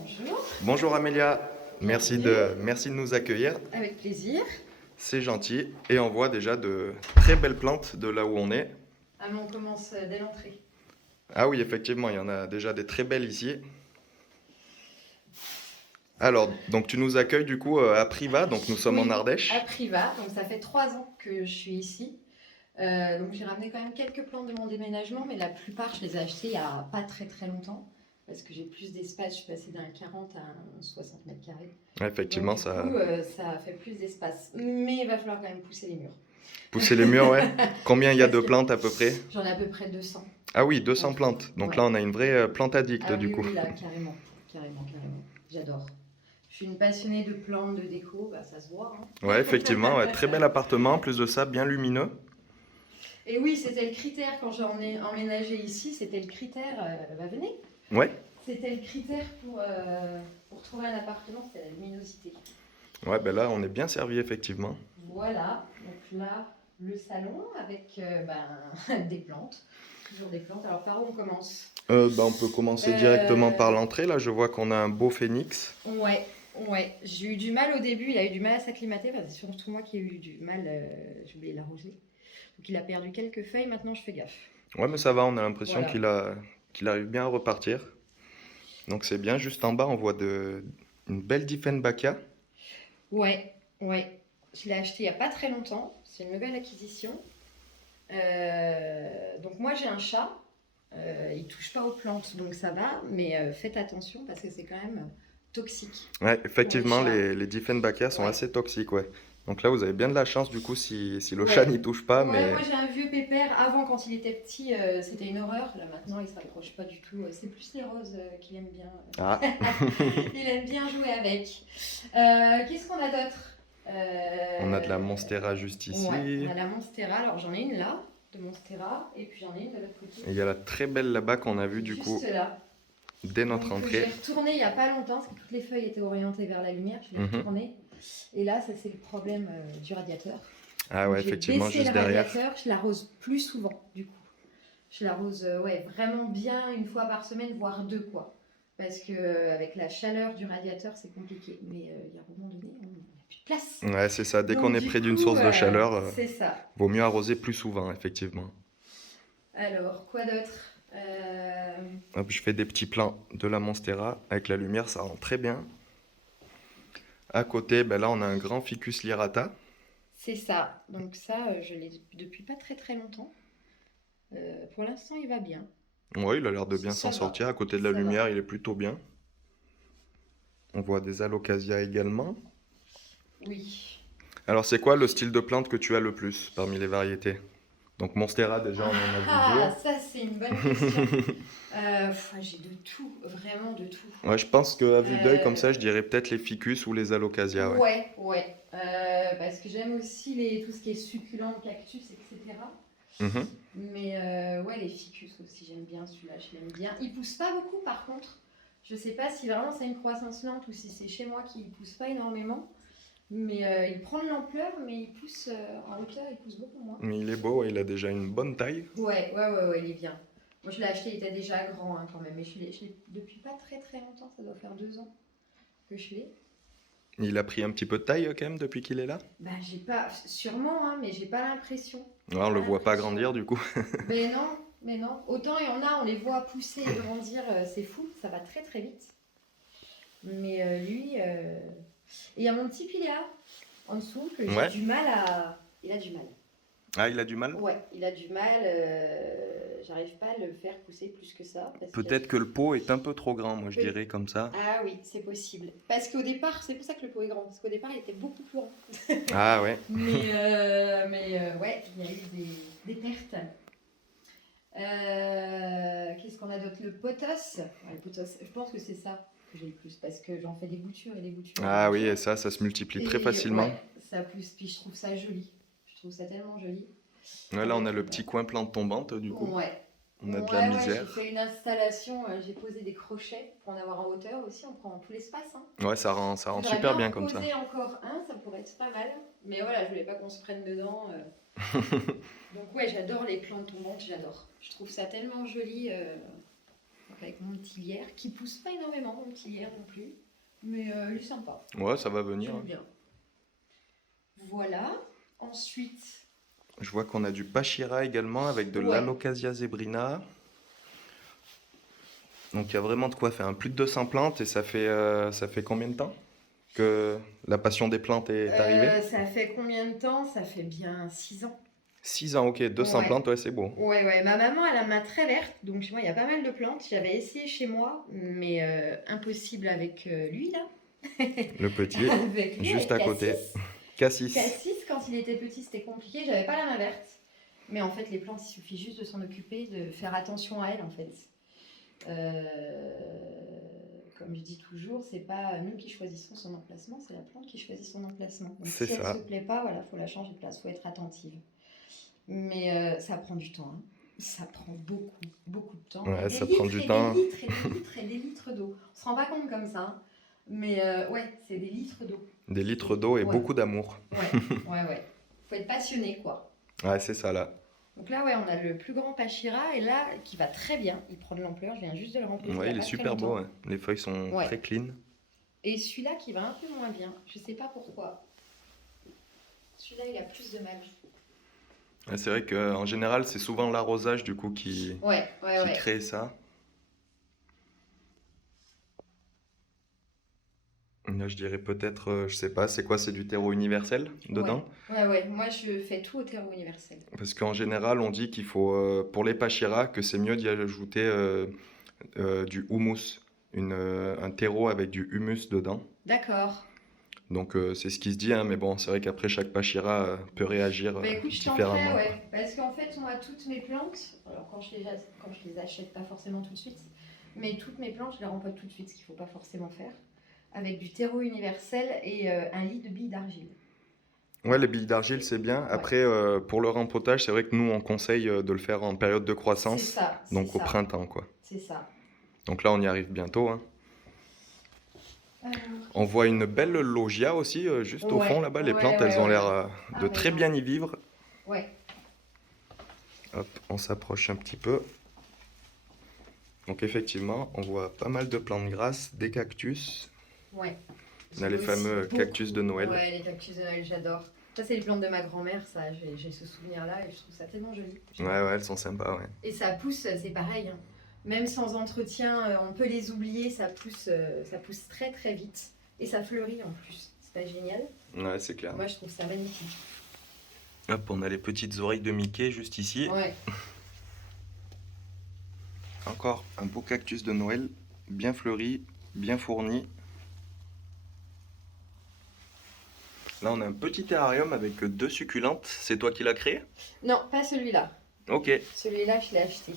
Bonjour. Bonjour Amélia, merci de nous accueillir, Avec plaisir. c'est gentil. Et on voit déjà de très belles plantes de là où on est. Ah, mais on commence dès l'entrée. Ah oui, effectivement, il y en a déjà des très belles ici. Alors, donc tu nous accueilles du coup à Privas, donc nous sommes en Oui, à Ardèche. Privas. Donc ça fait 3 ans que je suis ici. Donc j'ai ramené quand même quelques plantes de mon déménagement, mais la plupart je les ai achetées il n'y a pas très très longtemps. Parce que j'ai plus d'espace, je suis passée d'un 40 à un 60 mètres carrés. Ouais, Donc effectivement, du ça coup, ça fait plus d'espace. Mais il va falloir quand même pousser les murs. poussé les murs, ouais. Combien il y a Parce de que plantes à peu près? j'en ai à peu près 200 Ah oui, en 200 tout. plantes. Donc Ouais. là, on a une vraie plante addict Ah du oui, coup. oui, là, carrément, carrément, carrément. J'adore. Je suis une passionnée de plantes, de déco, bah, ça se voit, hein. Ouais, effectivement, ouais, très bel appartement, en plus de ça, bien lumineux. Et oui, c'était le critère quand j'ai emménagé ici, c'était le critère, bah venez, Ouais, c'était le critère pour trouver un appartement, c'était la luminosité. ouais, ben là, on est bien servi effectivement. Voilà, donc là, le salon avec des plantes, toujours des plantes. Alors par où on commence? On peut commencer directement par Euh, l'entrée. Là, je vois qu'on a un beau phénix. Ouais, ouais. J'ai eu du mal au début, il a eu du mal à s'acclimater, parce que c'est surtout moi qui ai eu du mal, j'ai oublié de l'arroser. Donc il a perdu quelques feuilles, maintenant je fais gaffe. Ouais, mais ça va, on a l'impression Voilà. qu'il arrive bien à repartir. Donc c'est bien. Juste en bas, on voit une belle Diefenbachia. Ouais, ouais. Je l'ai acheté il n'y a pas très longtemps, c'est une nouvelle acquisition. Donc moi j'ai un chat, il touche pas aux plantes, donc ça va, mais faites attention parce que c'est quand même toxique Ouais, pour les effectivement, chats. les Diefenbachia sont Ouais. assez toxiques, ouais. Donc là, vous avez bien de la chance du coup si le chat Ouais. n'y touche pas, Ouais, mais moi j'ai un vieux pépère. Avant, quand il était petit, c'était une horreur. Là maintenant, il se raccroche pas du tout. C'est plus les roses qu'il aime bien. ah, Il aime bien jouer avec. Qu'est-ce qu'on a d'autre? on a de la Monstera juste Ouais, on ici. a la Monstera. Alors j'en ai une là, de Monstera, et puis j'en ai une de l'autre côté. Et il y a la très belle là-bas qu'on a vue du coup Juste là. dès Donc notre j'ai entrée. retourné il n'y a pas longtemps, parce que toutes les feuilles étaient orientées vers la lumière. Je l'ai Mhm. retourné. Et là, ça c'est le problème du radiateur. Ah Donc ouais, j'ai effectivement, baissé le juste derrière. radiateur, je l'arrose plus souvent du coup. Je l'arrose ouais, vraiment bien une fois par semaine, voire deux quoi. Parce que avec la chaleur du radiateur, c'est compliqué. Mais il y a un moment donné, on n'a plus de place. Ouais, c'est ça. Dès qu'on Donc est du près d'une coup, source de chaleur, c'est ça. vaut mieux arroser plus souvent, effectivement. Alors, quoi d'autre? Hop, je fais des petits plans de la Monstera. Avec la lumière, ça rend très bien. À côté, ben là, on a un grand Ficus lirata. C'est ça. Donc ça, je l'ai depuis pas très très longtemps. Pour l'instant, il va bien. Ouais, il a l'air de bien s'en Ça va. sortir. À côté de la Ça va. lumière, il est plutôt bien. On voit des alocasia également. Oui. Alors, c'est quoi le style de plante que tu as le plus parmi les variétés? Donc, Monstera, déjà, on en a Ah, vu ça c'est une bonne question. deux. J'ai de tout, vraiment de tout. Ouais, je pense qu'à vue d'œil, comme Euh, ça, je dirais peut-être les ficus ou les alocasia, ouais. ouais, ouais. Parce que j'aime aussi tout ce qui est succulent, cactus, etc. Mhm. Mais ouais, les ficus aussi, j'aime bien celui-là, je l'aime bien. Il pousse pas beaucoup par contre. Je sais pas si vraiment c'est une croissance lente ou si c'est chez moi qu'il pousse pas énormément. Mais il prend de l'ampleur, mais il pousse en hauteur, il pousse beaucoup moins. Mais il est beau, ouais, il a déjà une bonne taille. Ouais, ouais, ouais, ouais, il est bien. Moi je l'ai acheté, il était déjà grand hein, quand même. Mais je l'ai depuis pas très très longtemps, ça doit faire 2 ans que je l'ai. Il a pris un petit peu de taille quand même depuis qu'il est là. Bah j'ai pas, sûrement, hein, mais j'ai pas l'impression. Ouais, J'ai on pas le voit pas l'impression. grandir du coup. Mais non, mais non. Autant il y en a, on les voit pousser et grandir, c'est fou, ça va très très vite. Mais lui, et il y a mon petit Piléa en dessous que j'ai Ouais. du mal à. Il a du mal. Ah, il a du mal? Ouais, il a du mal. J'arrive pas à le faire pousser plus que ça. Peut-être que le pot est un peu trop grand, moi je Peut- dirais comme ça. Ah oui, c'est possible. Parce qu'au départ, c'est pour ça que le pot est grand. Parce qu'au départ, il était beaucoup plus grand. Ah ouais. Mais ouais, il y a eu des pertes. Qu'est-ce qu'on a d'autre? Le potos. Ouais, le potos, je pense que c'est ça que j'ai le plus. Parce que j'en fais des boutures et des boutures. Et des Ah oui, boutures. et ça se multiplie très Et facilement. ouais, ça pousse. Puis je trouve ça joli. Je trouve ça tellement joli. Ouais, là on a le petit coin plante tombante du coup. Ouais. On a de Ouais, la ouais, j'ai misère. fait une installation, j'ai posé des crochets pour en avoir en hauteur aussi, on prend tout l'espace. Hein. Ouais, ça rend J'aimerais super bien bien comme ça. poser encore un, ça pourrait être pas mal. Mais voilà, je voulais pas qu'on se prenne dedans. Donc ouais, j'adore les plantes tombantes, j'adore. Je trouve ça tellement joli. donc avec mon petit lierre, qui pousse pas énormément, mon petit lierre non plus. Mais il est sympa. Ouais, ça va venir. J'aime bien. Voilà. Ensuite, Je vois qu'on a du Pachira également avec de ouais. l'Alocasia zebrina. Donc il y a vraiment de quoi faire. Plus de 200 plantes et ça fait combien de temps que la passion des plantes est arrivée? Ça fait combien de temps? Ça fait bien 6 ans. 6 ans, ok. 200 Ouais. plantes, ouais, c'est beau. Ouais. Ma maman, elle a une main très verte, donc chez moi, il y a pas mal de plantes. J'avais essayé chez moi, mais impossible avec lui, là. Le petit, Avec lui, juste avec à côté. Cassis. Cassis. Cassis, quand il était petit, c'était compliqué. J'avais pas la main verte. Mais en fait, les plantes, il suffit juste de s'en occuper, de faire attention à elles, en fait. Comme je dis toujours, c'est pas nous qui choisissons son emplacement, c'est la plante qui choisit son emplacement. Donc C'est si ça. elle se plaît pas, voilà, faut la changer de place, faut être attentive. Mais ça prend du temps. Hein. Ça prend beaucoup de temps. Ouais, Des ça litres prend du et temps. Des litres et des litres et des litres d'eau. On se rend pas compte comme ça. Hein. Mais ouais, c'est des litres d'eau. Des litres d'eau et Ouais. beaucoup d'amour. Ouais. Faut être passionné, quoi. Ouais, c'est ça là. Donc là, ouais, on a le plus grand Pachira et là, qui va très bien. Il prend de l'ampleur, je viens juste de le remplir. Ouais, il est super beau. Ouais. Les feuilles sont Ouais. très clean. Et celui-là qui va un peu moins bien, je sais pas pourquoi. Celui-là, il a plus de mal. Ouais, c'est vrai qu'en général, c'est souvent l'arrosage du coup qui crée ça. Là, je dirais peut-être, je sais pas, c'est quoi, c'est du terreau universel dedans? Ouais. Moi, je fais tout au terreau universel. Parce qu'en général, on dit qu'il faut, pour les Pachira, que c'est mieux d'y ajouter du houmous, un terreau avec du humus dedans. D'accord. Donc c'est ce qui se dit, hein, mais bon, c'est vrai qu'après chaque Pachira peut réagir Bah écoute, je différemment. tenterai, ouais. Parce qu'en fait, on a toutes mes plantes. Alors quand je les achète, pas forcément tout de suite. Mais toutes mes plantes, je les rempote tout de suite, ce qu'il faut pas forcément faire. Avec du terreau universel et un lit de billes d'argile. Ouais, les billes d'argile, c'est bien. Après, pour le rempotage, c'est vrai que nous, on conseille de le faire en période de croissance. C'est ça. Donc au printemps, quoi. C'est ça. Donc là, on y arrive bientôt. Hein. On voit une belle loggia aussi, juste au fond là-bas. Les plantes, elles ont l'air de très bien y vivre. Ouais. Hop, on s'approche un petit peu. Donc effectivement, on voit pas mal de plantes grasses, des cactus. Ouais. On a les fameux cactus de Noël. Ouais, les cactus de Noël, j'adore. Ça, c'est les plantes de ma grand-mère, ça. J'ai ce souvenir-là et je trouve ça tellement joli. Ouais, elles sont sympas, ouais. Et ça pousse, c'est pareil. Hein. Même sans entretien, on peut les oublier, ça pousse très très vite. Et ça fleurit en plus. C'est pas génial? Ouais, c'est clair. Moi, je trouve ça magnifique. Hop, on a les petites oreilles de Mickey juste ici. Ouais. Encore un beau cactus de Noël, bien fleuri, bien fourni. Là, on a un petit terrarium avec 2 succulentes. C'est toi qui l'as créé? Non, pas celui-là. Ok. Celui-là, je l'ai acheté.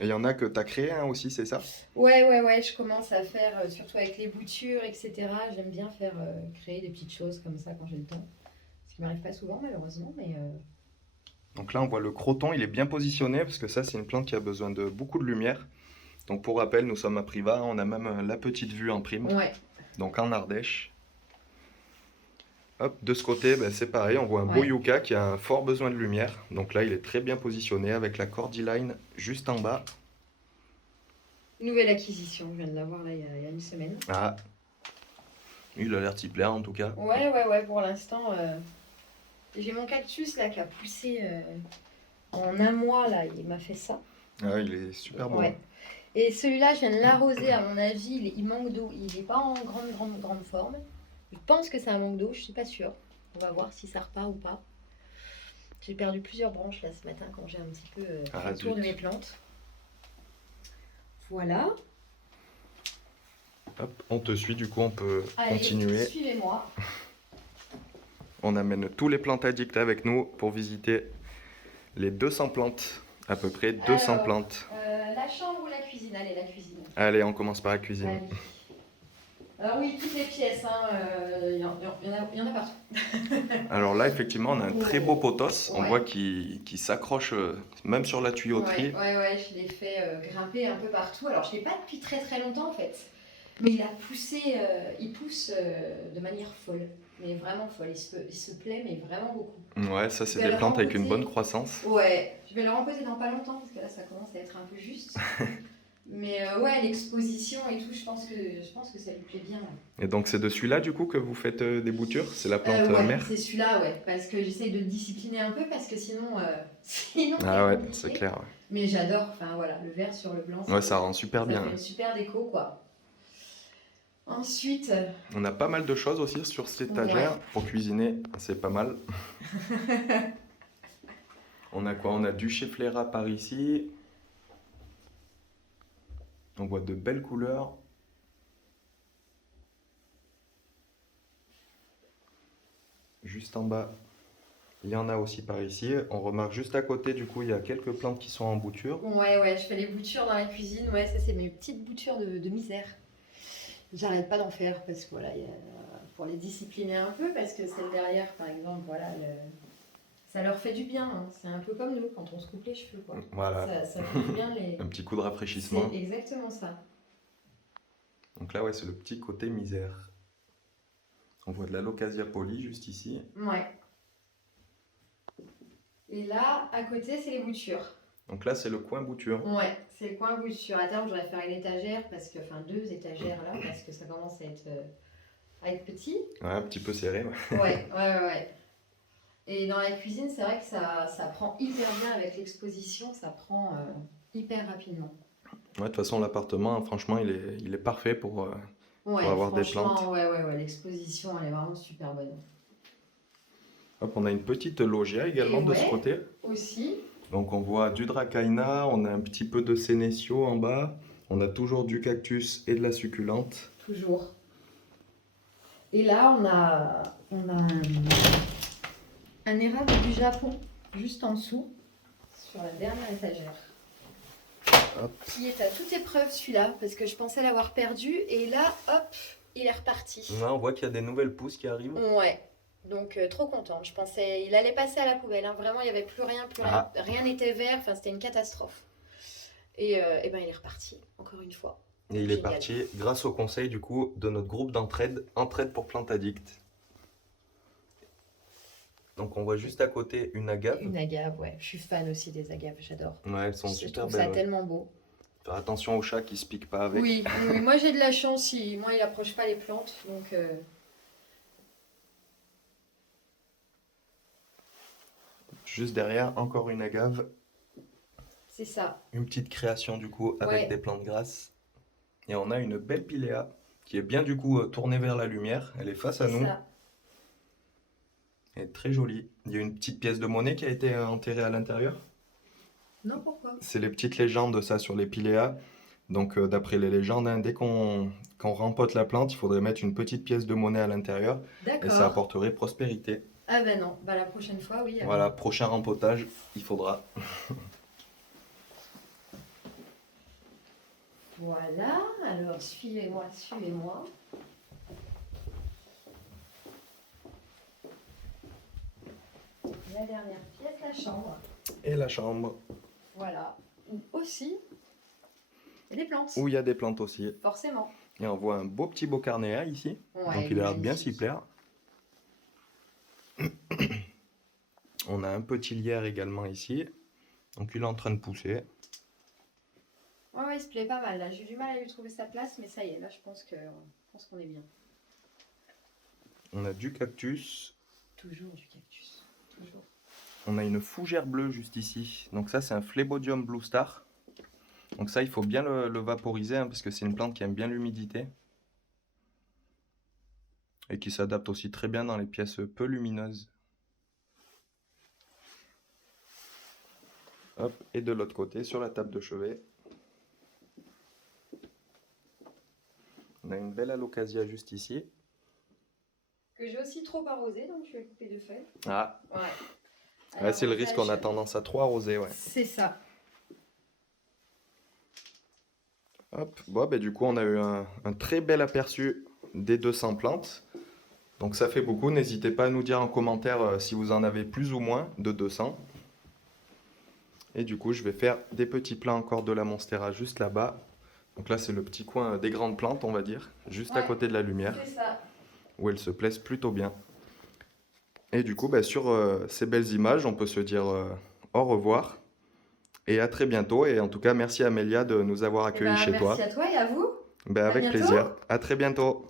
Et il y en a que tu as créé un aussi, c'est ça? Ouais, je commence à faire, surtout avec les boutures, etc. J'aime bien faire créer des petites choses comme ça quand j'ai le temps. Ce qui m'arrive pas souvent, malheureusement, mais... Donc là, on voit le croton, il est bien positionné, parce que ça, c'est une plante qui a besoin de beaucoup de lumière. Donc pour rappel, nous sommes à Privas, on a même la petite vue en prime. Ouais. Donc en Ardèche. Hop, de ce côté, c'est pareil, on voit un beau yucca qui a un fort besoin de lumière. Donc là, il est très bien positionné avec la cordyline juste en bas. Nouvelle acquisition, je viens de l'avoir là il y a une semaine. Ah, il a l'air de s'y plaire en tout cas. Ouais, pour l'instant, j'ai mon cactus là qui a poussé en un mois là, il m'a fait ça. Ah, il est super beau. Ouais. Et celui-là, je viens de l'arroser, à mon avis, il manque d'eau, il n'est pas en grande forme. Je pense que c'est un manque d'eau, je suis pas sûre. On va voir si ça repart ou pas. J'ai perdu plusieurs branches là ce matin quand j'ai un petit peu fait le tour de mes plantes. Voilà. Hop, on te suit, du coup on peut continuer. Allez, suivez-moi. On amène tous les plantes addicts avec nous pour visiter les 200 plantes, à peu près 200 plantes. La chambre ou la cuisine? Allez, la cuisine. Allez, on commence par la cuisine. Allez. Alors oui, toutes les pièces, il y en a partout. Alors là, effectivement, on a un très beau potos. On voit qu'il s'accroche même sur la tuyauterie. Ouais, je l'ai fait grimper un peu partout. Alors, je ne l'ai pas depuis très très longtemps en fait. Mais il a poussé, il pousse de manière folle. Mais vraiment folle. Il se plaît, mais vraiment beaucoup. Ouais, ça c'est des plantes avec une bonne croissance. Ouais, je vais le remposer dans pas longtemps parce que là ça commence à être un peu juste. Mais ouais, l'exposition et tout, je pense que ça lui plaît bien. Ouais. Et donc c'est de celui-là du coup que vous faites des boutures? C'est la plante Ouais, mère? c'est celui-là, ouais. Parce que j'essaye de le discipliner un peu parce que sinon, sinon Ah c'est ouais, c'est compliqué. clair. Mais j'adore, enfin voilà, le vert sur le blanc, Ouais, ça rend super ça bien. fait une super déco, quoi. Ensuite, On a pas mal de choses aussi sur cette étagère. ouais. Pour cuisiner, c'est pas mal. On a quoi? On a du chefflera par ici. On voit de belles couleurs. Juste en bas, il y en a aussi par ici. On remarque juste à côté, du coup, il y a quelques plantes qui sont en bouture. Ouais, je fais les boutures dans la cuisine. Ouais, ça, c'est mes petites boutures de misère. J'arrête pas d'en faire parce que voilà, pour les discipliner un peu, parce que celle derrière, par exemple, voilà, ça leur fait du bien. Hein. C'est un peu comme nous quand on se coupe les cheveux, quoi. Voilà, Ça fait du bien les. un petit coup de rafraîchissement. C'est exactement ça. Donc là, ouais, c'est le petit côté misère. On voit de la Locasia poly juste ici. Ouais. Et là, à côté, c'est les boutures. Donc là, c'est le coin bouture. Ouais, c'est le coin bouture. À terme, je voudrais faire une étagère, enfin 2 étagères là, parce que ça commence à être petit. Ouais, un petit peu serré. Ouais. Ouais. Et dans la cuisine, c'est vrai que ça prend hyper bien avec l'exposition, ça prend hyper rapidement. Ouais, de toute façon, l'appartement, franchement, il est parfait pour Ouais, avoir des franchement, plantes. ouais, l'exposition, elle est vraiment super bonne. Hop, on a une petite loggia également Et de ce ouais, côté. aussi, Donc on voit du dracaena, on a un petit peu de sénécio en bas. On a toujours du cactus et de la succulente. toujours. Et là, on a un érable du Japon, juste en dessous, sur la dernière étagère. Hop. Qui est à toute épreuve celui-là, parce que je pensais l'avoir perdu, et là, hop, il est reparti. Là, on voit qu'il y a des nouvelles pousses qui arrivent. Ouais, donc trop contente. Je pensais, il allait passer à la poubelle, hein. Vraiment, il n'y avait plus rien, rien n'était vert, enfin c'était une catastrophe. Et ben il est reparti, encore une fois. Et il est Génial. parti grâce au conseil du coup de notre groupe d'entraide, Entraide pour Plantes Addicts. Donc on voit juste à côté une agave. Une agave, ouais. Je suis fan aussi des agaves, j'adore. Ouais, elles sont Je super trouve belles. ça Ouais. tellement beau. Faire attention aux chats qui se piquent pas avec. Oui, moi j'ai de la chance, moi il approche pas les plantes, donc... Juste derrière, encore une agave. C'est ça. Une petite création du coup avec Ouais. des plantes grasses. Et on a une belle pilea qui est bien du coup tournée vers la lumière. Elle est face à C'est nous. ça. Elle est très jolie. Il y a une petite pièce de monnaie qui a été enterrée à l'intérieur. Non, pourquoi? C'est les petites légendes ça sur les piléas. Donc d'après les légendes, hein, dès qu'on rempote la plante, il faudrait mettre une petite pièce de monnaie à l'intérieur et ça D'accord. apporterait prospérité. Ah ben non, bah la prochaine fois, oui. alors. Voilà, prochain rempotage, il faudra. Voilà, alors suivez-moi. La dernière pièce, la chambre. Et la chambre, Voilà. Où aussi, il y a des plantes. où il y a des plantes aussi. Forcément. Et on voit un beau petit bocarnéa ici. Ouais, Donc il a l'air bien magnifique. s'y plaire. On a un petit lierre également ici. Donc il est en train de pousser. Ouais, il se plaît pas mal là. J'ai eu du mal à lui trouver sa place, mais ça y est, là je pense qu'on est bien. On a du cactus. Toujours du cactus. Toujours. On a une fougère bleue juste ici. Donc ça c'est un Phlebodium Blue Star. Donc ça il faut bien le vaporiser hein, parce que c'est une plante qui aime bien l'humidité. Et qui s'adapte aussi très bien dans les pièces peu lumineuses. Hop, et de l'autre côté sur la table de chevet. On a une belle alocasia juste ici. Que j'ai aussi trop arrosé, donc je vais couper 2 feuilles. Ah, Ouais. ouais, c'est le Alors, risque, on a tendance à trop arroser, ouais. C'est ça. Hop, bon, bah, du coup, on a eu un très bel aperçu des 200 plantes. Donc ça fait beaucoup, n'hésitez pas à nous dire en commentaire si vous en avez plus ou moins de 200. Et du coup, je vais faire des petits plants encore de la Monstera juste là-bas. Donc là, c'est le petit coin des grandes plantes, on va dire, juste à Ouais. côté de la lumière, C'est ça. où elles se plaisent plutôt bien. Et du coup, bah, sur ces belles images, on peut se dire au revoir Et à très bientôt. Et en tout cas, merci Amélia de nous avoir Eh accueillis ben, chez toi. merci à toi et à vous. Ben, À avec bientôt. plaisir. À très bientôt.